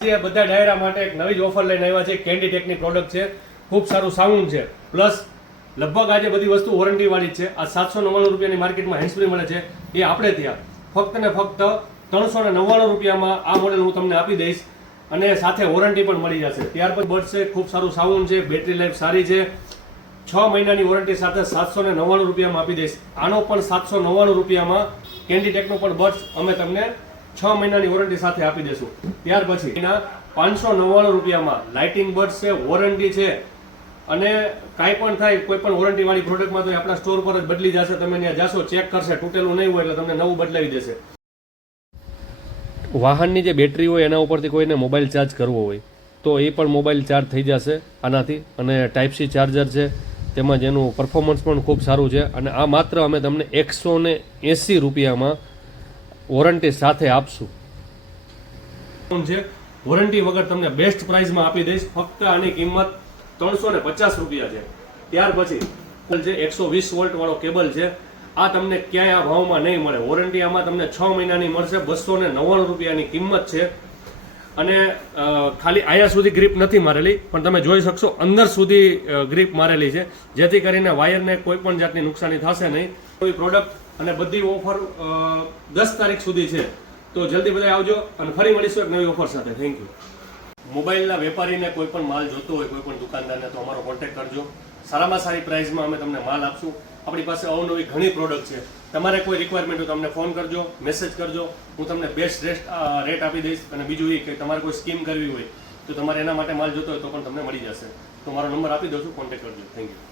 બધા ડાયરા માટે એક નવી જ ઓફર લઈને આવ્યા છે. કેન્ડી ટેકની પ્રોડક્ટ છે, ખૂબ સારું સાઉન્ડ છે, પ્લસ લગભગ આજે બધી વસ્તુ વોરંટી વાળી છે. આ 799 રૂપિયાની માર્કેટમાં હેન્ડસ્ફ્રી મળે છે, એ આપણે ત્યાં ફક્ત ને ફક્ત 399 રૂપિયામાં આ મોડેલ હું તમને આપી દઈશ અને સાથે વોરંટી પણ મળી જશે. ત્યાર પછી બડ્સ છે, ખૂબ સારું સાઉન્ડ છે, બેટરી લાઈફ સારી છે, 6 મહિનાની વોરંટી સાથે 799 રૂપિયામાં આપી દઈશ. આનો પણ 799 રૂપિયામાં કેન્ડી ટેકનો પણ બડ્સ અમે તમને 6 મહિનાની વોરંટી સાથે આપી દેશું. ત્યાર પછી એના 599 રૂપિયામાં લાઇટિંગ બડ્સ છે, વોરંટી છે અને કાંઈ પણ થાય કોઈ પણ વોરંટી વાળી પ્રોડક્ટમાં તો આપણા સ્ટોર પર જ બદલી જશે. તમે ત્યાં જાશો, ચેક કરશે, તૂટેલું નહીં હોય એટલે તમને નવું બદલાવી દેશે. વાહનની જે બેટરી હોય એના ઉપરથી કોઈને મોબાઈલ ચાર્જ કરવો હોય તો એ પણ મોબાઈલ ચાર્જ થઈ જશે આનાથી. અને ટાઈપ સી ચાર્જર છે, તેમજ એનું પરફોર્મન્સ પણ ખૂબ સારું છે. અને આ માત્ર અમે તમને 180 રૂપિયામાં વોરંટી સાથે આપશું. વોરંટી વગર તમને બેસ્ટ પ્રાઇસમાં આપી દઈશ. ફક્ત આની કિંમત 350 રૂપિયા છે. ત્યાર પછી છે 120 વોલ્ટ વાળો કેબલ છે. આ તમને ક્યાંય આ ભાવમાં નહીં મળે. વોરંટી આમાં તમને 6 મહિનાની મળશે. 299 રૂપિયાની કિંમત છે. અને ખાલી આયા સુધી ગ્રીપ નથી મારેલી, પણ તમે જોઈ શકશો અંદર સુધી ગ્રીપ મારેલી છે, જેથી કરીને વાયરને કોઈ પણ જાતની નુકસાની થશે નહીં. કોઈ પ્રોડક્ટ અને બધી ઓફર 10 તારીખ સુધી છે, તો જલ્દી બધા આવજો અને ફરી મળીશું એક નવી ઓફર સાથે. Thank you. મોબાઈલના વેપારીને કોઈ પણ માલ જોતો હોય, કોઈ પણ દુકાનદારને, તો અમારો કોન્ટેક્ટ કરજો. સારામાં સારી પ્રાઇસમાં અમે તમને માલ આપશું. આપણી પાસે અવનવી ઘણી પ્રોડક્ટ છે. તમારે કોઈ રિક્વાયરમેન્ટ હોય તો અમને ફોન કરજો, મેસેજ કરજો, હું તમને બેસ્ટ રેટ આપી દઈશ. અને બીજું એ કે તમારે કોઈ સ્કીમ કરવી હોય તો તમારે એના માટે માલ જોતો હોય તો પણ તમને મળી જશે. તો મારો નંબર આપી દઉં છું, કોન્ટેક્ટ કરજો. Thank you.